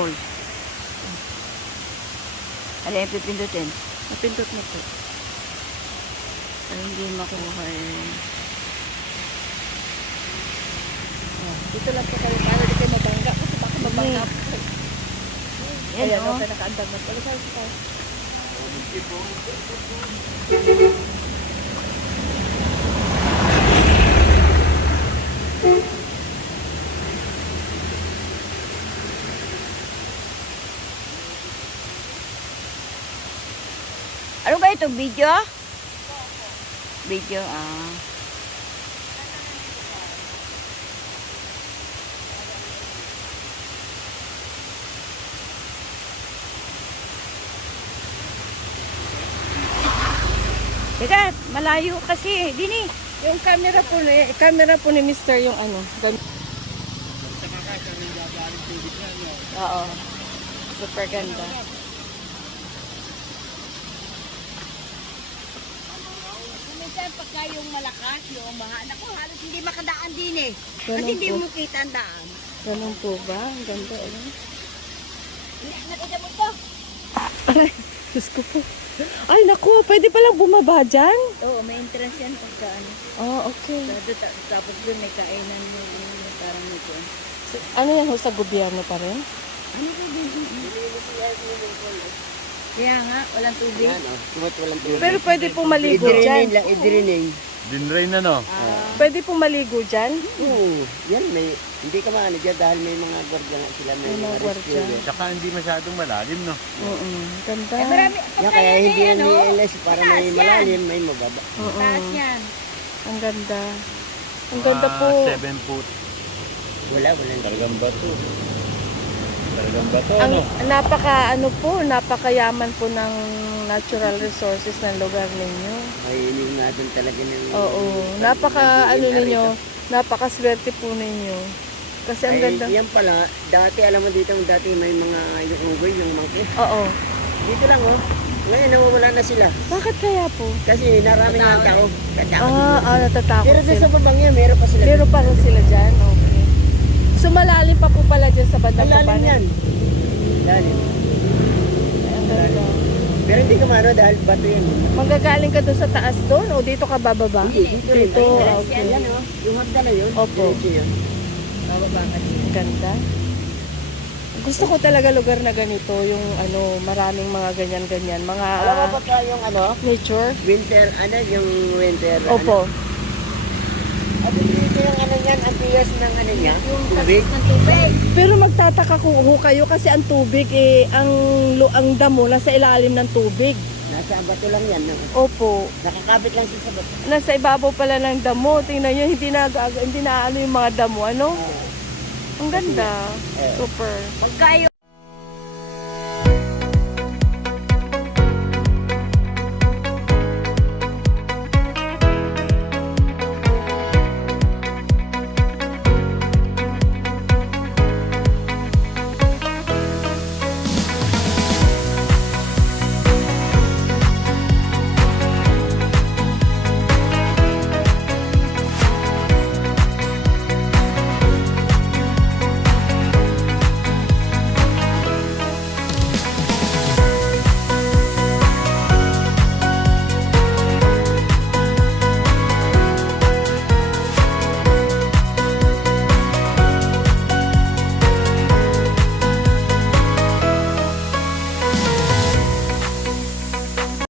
Falls. Ano yung pipindutin? Napindot na po. Ay, hindi makuha eh. Dito lang po kayo para di kayo mabangga kasi baka mabangga po. Yan Ayan, o. okay, nakaandang na po. Saan po tayo? Ano ba ito? Video? Video, ah. Teka, malayo kasi. Dini. Yung camera po ni Mr. yung ano. Oo. Super ganda. Minsan pagka yung malakas, yung mahaan ako, halos hindi makadaan din eh. Ganun Kasi hindi po. mo kita ang daan. Ganun po ba? Ang ganda. Ano? Nakita mo to? Ay, Diyos ko po. Ay, naku. Pwede palang bumaba dyan? Oo, may entrance yan pagka ano. Oh, okay. Tapos doon may kainan mo, parang nito. Ano yan ho sa gobyerno pa rin? Ano ba din? Kaya nga, walang tubig. Walang tubig. Pero pwede po maligo dyan. Lang, idirining. Dinrain na no? Pwede po maligo dyan? Oo, yan may, hindi ka maano dyan dahil may mga gwardiya nga sila, may May mga mga gwardiya. rescuer. Tsaka hindi masyadong malalim no? Oo. Ganda. Eh, marami, Yan pagka kaya yan hindi eh, yan ano, ni-LS para may taas yan. malalim, may mababa. Oo. Taas yan. Ang ganda. Ang ganda po. 7 foot. Wala. Talagang bato. Talagang bato Ang ano? napakayaman po ng natural resources ng lugar ninyo. May inimadon talaga ng... Oo. Napakaswerte po ninyo. Kasi ang Ay, ganda. yan pala, dati alam mo dito, dati may mga, yung unggoy, yung monkey. Oo. Dito lang oh. Ngayon, nawawala na sila. Bakit kaya po? Kasi narami nga ang tao. Natatakot Pero doon sila. sa babang yan, meron pa sila. Meron pa rin sila dyan? Okay. So malalim pa po pala dyan sa bandang Ang lalim baba yan. Lalim. Ang ganda. Pero hindi ka maano dahil bato yan. Manggagaling ka doon sa taas doon o dito ka bababa? Dito rin. Dito, Ay, okay. Yan oh. Yung hagda na yun. Opo. Diretso yun. Bababa ka din. Ang ganda. Gusto ko talaga lugar na ganito, yung ano, maraming mga ganyan-ganyan, mga Alam mo ba ka yung ano? nature. Winter, ano yung winter? Opo. At dito yung ano yan, ang tiyas ng ano niya. Yung Tubig. taas ng tubig. Pero magtataka ko kayo kasi ang tubig ang damo nasa ilalim ng tubig. Nasa bato lang yan. No? Opo. Nakakabit lang siya sa bato. Nasa ibabaw pala ng damo. Tingnan niyo, hindi na ano yung mga damo, ano? Ang ganda. Eh. Super. Pagka